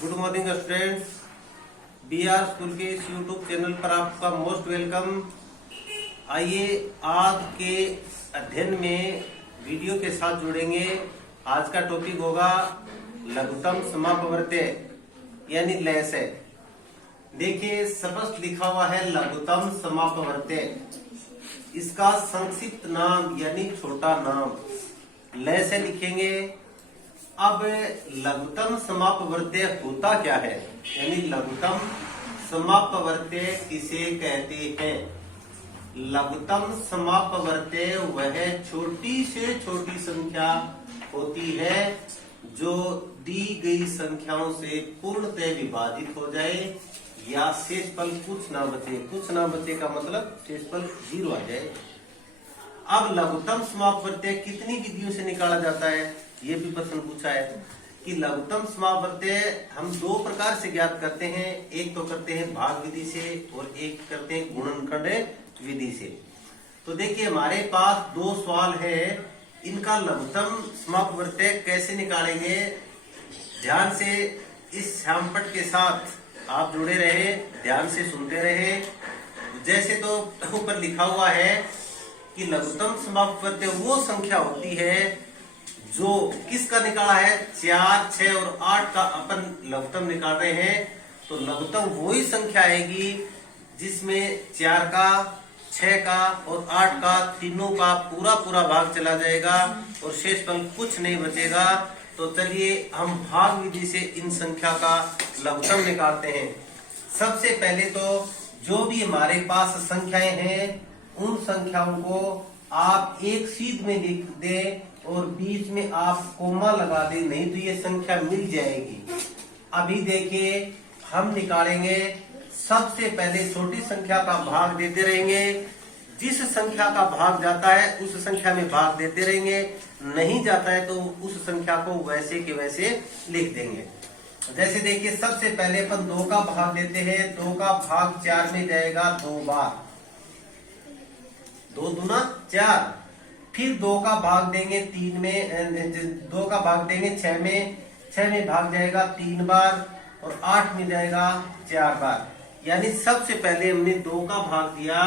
Good morning students. B R school के इस YouTube channel पर आपका मोस्ट वेलकम। आइए आज के अध्ययन में वीडियो के साथ जुड़ेंगे। आज का टॉपिक होगा लघुत्तम समापवर्त्य यानी लय से। देखिए स्पष्ट लिखा हुआ है लघुत्तम समापवर्त्य। इसका संक्षिप्त नाम यानी छोटा नाम लय से लिखेंगे। अब लघुत्तम समापवर्त्य होता क्या है, यानी लघुत्तम समापवर्त्य किसे कहते हैं? लघुत्तम समापवर्त्य वह छोटी से छोटी संख्या होती है जो दी गई संख्याओं से पूर्णतः विभाजित हो जाए या शेषफल कुछ ना बचे। कुछ ना बचे का मतलब शेषफल 0 आ जाए। अब लघुत्तम समापवर्त्य कितनी विधियों से निकाला जाता है, ये भी प्रश्न पूछा है कि लघुत्तम समापवर्त्य हम दो प्रकार से ज्ञात करते हैं। एक तो करते हैं भाग विधि से और एक करते हैं गुणनखंड विधि से। तो देखिए हमारे पास दो सवाल है, इनका लघुत्तम समापवर्त्य कैसे निकालेंगे। ध्यान से इस श्यामपट के साथ आप जुड़े रहे, ध्यान से सुनते रहे। जैसे तो ऊपर लिखा हुआ है कि लघुत्तम समापवर्त्य वो संख्या होती है जो किसका निकाला है, 4, 6 और 8 का अपन लघुत्तम निकाल रहे हैं। तो लघुत्तम वही संख्या आएगी जिसमें 4 का, 6 का और 8 का तीनों का पूरा पूरा भाग चला जाएगा और शेषफल कुछ नहीं बचेगा। तो चलिए हम भाग विधि से इन संख्या का लघुत्तम निकालते हैं। सबसे पहले तो जो भी हमारे पास संख्याएं हैं उन संख्याओं को आप एक सीध में लिख दें और बीच में आप कोमा लगा दें, नहीं तो ये संख्या मिल जाएगी। अभी देखिए हम निकालेंगे। सबसे पहले छोटी संख्या का भाग देते रहेंगे। जिस संख्या का भाग जाता है उस संख्या में भाग देते रहेंगे, नहीं जाता है तो उस संख्या को वैसे के वैसे लिख देंगे। जैसे देखिए सबसे पहले अपन 2 का भाग देते हैं। 2 का भाग 4 में जाएगा 2 बार, 2 दूना 4। फिर 2 का भाग देंगे 3 में, 2 का भाग देंगे 6 में, 6 में भाग जाएगा 3 बार और 8 में जाएगा 4 बार। यानी सबसे पहले हमने 2 का भाग दिया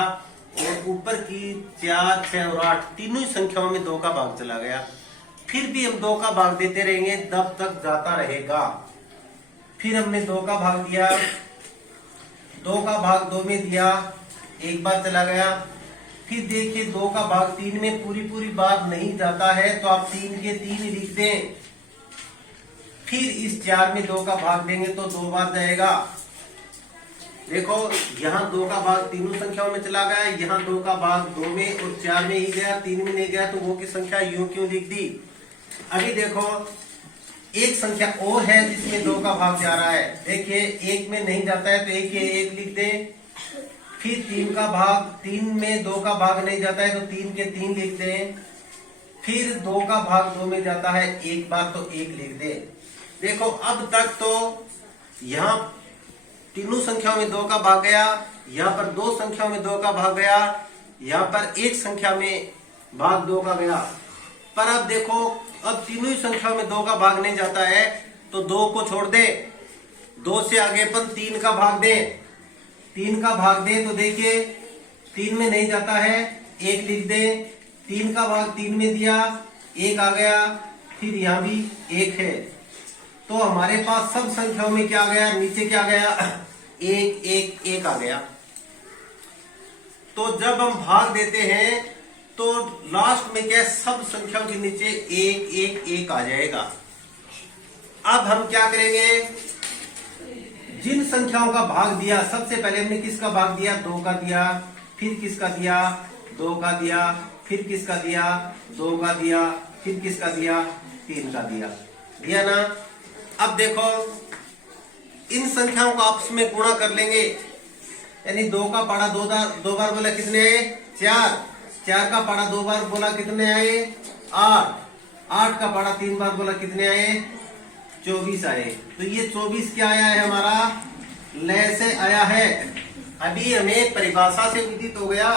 और ऊपर की 4, 6 और 8 तीनों ही संख्याओं में 2 का भाग चला गया। फिर भी हम 2 का भाग देते रहेंगे तब तक जाता रहेगा। फिर हमने 2 का भाग दिया, 2 का भाग 2 में दिया, एक बार चला गया। फिर देखिए 2 का भाग 3 में पूरी बार नहीं जाता है तो आप 3 के 3 लिख दें। फिर इस 4 में 2 का भाग देंगे तो 2 बार जाएगा। देखो यहाँ 2 का भाग तीनों संख्याओं में चला गया, यहाँ 2 का भाग 2 में और 4 में ही गया, 3 में नहीं गया, तो वो की संख्या यूं क्यों लिख दी। अभी देखो एक संख्या और है जिसमें 2 का भाग जा रहा है। देखिए 1 में नहीं जाता है तो 1 के 1 लिख दें। फिर 3 का भाग 3 में 2 का भाग नहीं जाता है तो 3 के 3 लिख दें। फिर 2 का भाग 2 में जाता है एक बार तो 1 लिख दें। देखो अब तक तो यहाँ तीनों संख्याओं में 2 का भाग गया, यहाँ पर 2 संख्याओं में 2 का भाग गया, यहाँ पर एक संख्या में भाग 2 का गया। पर अब देखो अब तीनों ही संख्याओं में 2 का भाग नहीं जाता है तो 2 को छोड़ दे, 2 से आगे अपन 3 का भाग दें। 3 का भाग दें तो देखिए 3 में नहीं जाता है, 1 लिख दें। 3 का भाग 3 में दिया, 1 आ गया। फिर यहाँ भी 1 है तो हमारे पास सब संख्याओं में क्या आ गया, नीचे क्या गया, 1 1 1 आ गया। तो जब हम भाग देते हैं तो लास्ट में क्या, सब संख्याओं के नीचे 1 1 1 आ जाएगा। अब हम क्या करेंगे, जिन संख्याओं का भाग दिया, सबसे पहले हमने किसका भाग दिया, 2 का दिया। फिर किसका दिया, 2 का दिया। फिर किसका दिया, 2 का दिया। फिर किसका दिया, 3 का दिया ना। अब देखो इन संख्याओं को आपस में गुणा कर लेंगे, यानी 2 का पाड़ा 2 बार बोला कितने आए, 4। 4 का पाड़ा 2 बार बोला कितने आए, 8। 8 का पाड़ा 3 बार बोला कितने आए, 24 आए। तो ये 24 क्या आया है, हमारा लय से आया है। अभी हमें परिभाषा से विदित हो गया,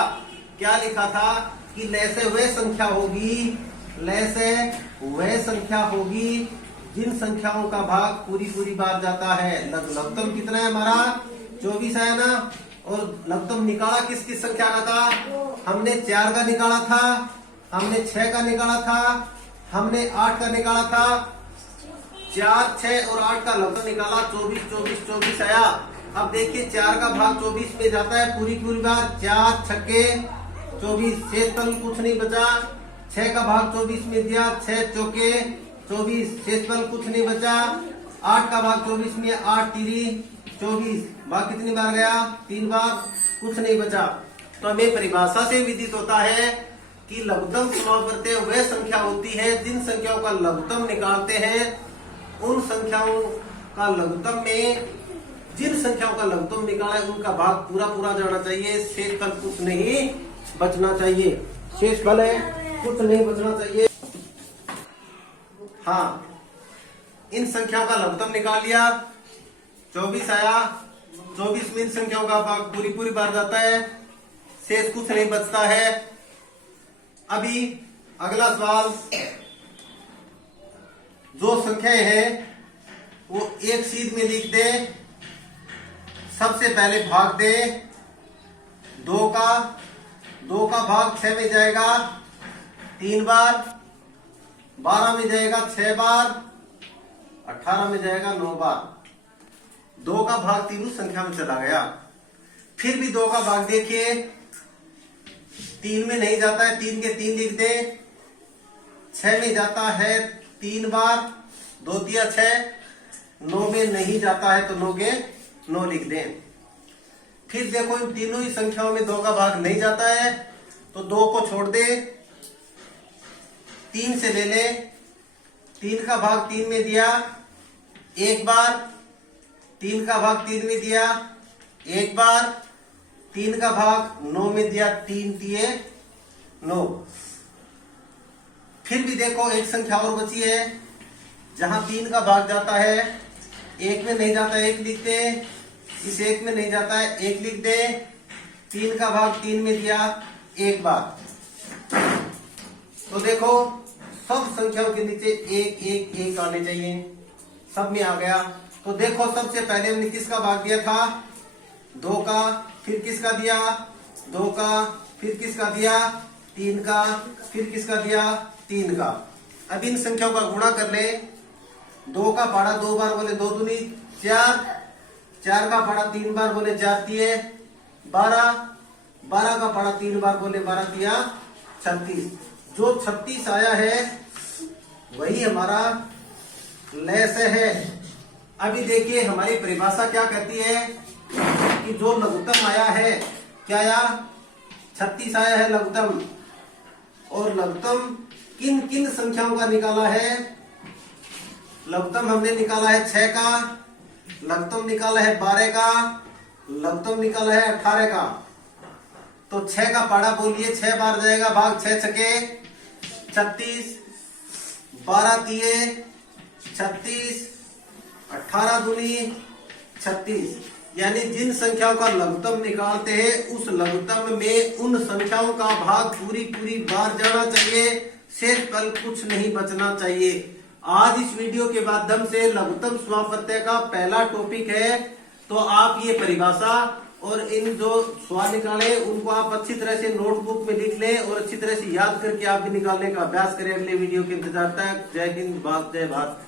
क्या लिखा था कि लय से वह संख्या होगी, लय से वह संख्या होगी जिन संख्याओं का भाग पूरी बार जाता है। लघुत्तम कितना है हमारा 24 है ना। और लघुत्तम निकाला किस किस संख्या का था, हमने 4 का निकाला था, हमने 6 का निकाला था, हमने 8 का निकाला था। 4, 6 और 8 का लघुत्तम निकाला, 24 आया। अब देखिए 4 का भाग 24 में जाता है पूरी बार, 4 छक्के 24, शेषफल कुछ नहीं बचा। 6 का भाग 24 में दिया, 6 चौके 24, शेषफल कुछ नहीं बचा। 8 का भाग 24 में, 8 तिरी 24, भाग कितनी बार गया, 3 बार, कुछ नहीं बचा। तो हमें परिभाषा से विदित होता है कि लघुत्तम समावर्त्य वह संख्या होती है जिन संख्याओं का लघुत्तम निकालते हैं उन संख्याओं का लघुत्तम में जिन संख्याओं का लघुत्तम निकाला है उनका भाग पूरा जाना चाहिए, शेषफल कुछ नहीं बचना चाहिए। शेषफल है कुछ नहीं बचना चाहिए। हाँ, इन संख्याओं का लघुत्तम निकाल लिया, 24 आया। 24 में इन संख्याओं का भाग पूरी बार जाता है, शेष कुछ नहीं बचता है। अभी अगला सवाल, जो संख्याएं हैं वो एक शीट में लिख दे। सबसे पहले भाग दे 2 का भाग 6 में जाएगा 3 बार, 12 में जाएगा 6 बार, 18 में जाएगा 9 बार। 2 का भाग तीनों संख्या में चला गया। फिर भी 2 का भाग देखिए 3 में नहीं जाता है, 3 के 3 लिख दे। 6 में जाता है 3 बार, 2 तिया 6। 9 में नहीं जाता है तो 9 के 9 लिख दें। फिर देखो इन तीनों ही संख्याओं में 2 का भाग नहीं जाता है तो 2 को छोड़ दे, 3 से ले ले। 3 का भाग 3 में दिया 1 बार, 3 का भाग 3 में दिया 1 बार, 3 का भाग 9 में दिया, 3 तिये 9। फिर भी देखो एक संख्या और बची है जहां 3 का भाग जाता है, 1 में नहीं जाता है 1 लिख दे, इस 1 में नहीं जाता है 1 लिख दे। 3 का भाग 3 में दिया 1 बार। तो देखो सब संख्याओं के नीचे 1 आने चाहिए, सब में आ गया। तो देखो सबसे पहले हमने किसका भाग दिया था, 2 का, फिर किसका दिया 2 का, फिर किसका दिया 3 का, फिर किसका दिया 3 का। अब इन संख्याओं का गुणा कर ले। 2 का पाड़ा 2 बार बोले 2 दूनी 4, 4 का पाड़ा 3 बार बोले 4 तिये 12, 12 का पाड़ा 3 बार बोले 12 तिया 36। जो 36 आया है वही हमारा लय से है। अभी देखिए हमारी परिभाषा क्या कहती है कि जो लघुत्तम आया है, क्या आया 36 आया है लघुत्तम। और लघुत्तम किन किन संख्याओं का निकाला है, लघुत्तम हमने निकाला है 6 का, लघुत्तम निकाला है 12 का, लघुत्तम निकाला है 18 का। तो 6 का पाड़ा बोलिए 6 बार जाएगा, भाग 6 छके 36, 12 तिये 36, 18 दूनी 36। यानी जिन संख्याओं का लघुत्तम निकालते हैं उस लघुत्तम में उन संख्याओं का भाग पूरी बार जाना चाहिए, शेषफल कुछ नहीं बचना चाहिए। आज इस वीडियो के माध्यम से लघुत्तम समावर्त्य का पहला टॉपिक है। तो आप ये परिभाषा और इन जो सवाल निकाले उनको आप अच्छी तरह से नोटबुक में लिख लें और अच्छी तरह से याद करके आप भी निकालने का अभ्यास करें। अगले वीडियो के इंतजार तक। जय हिंद, जय भारत।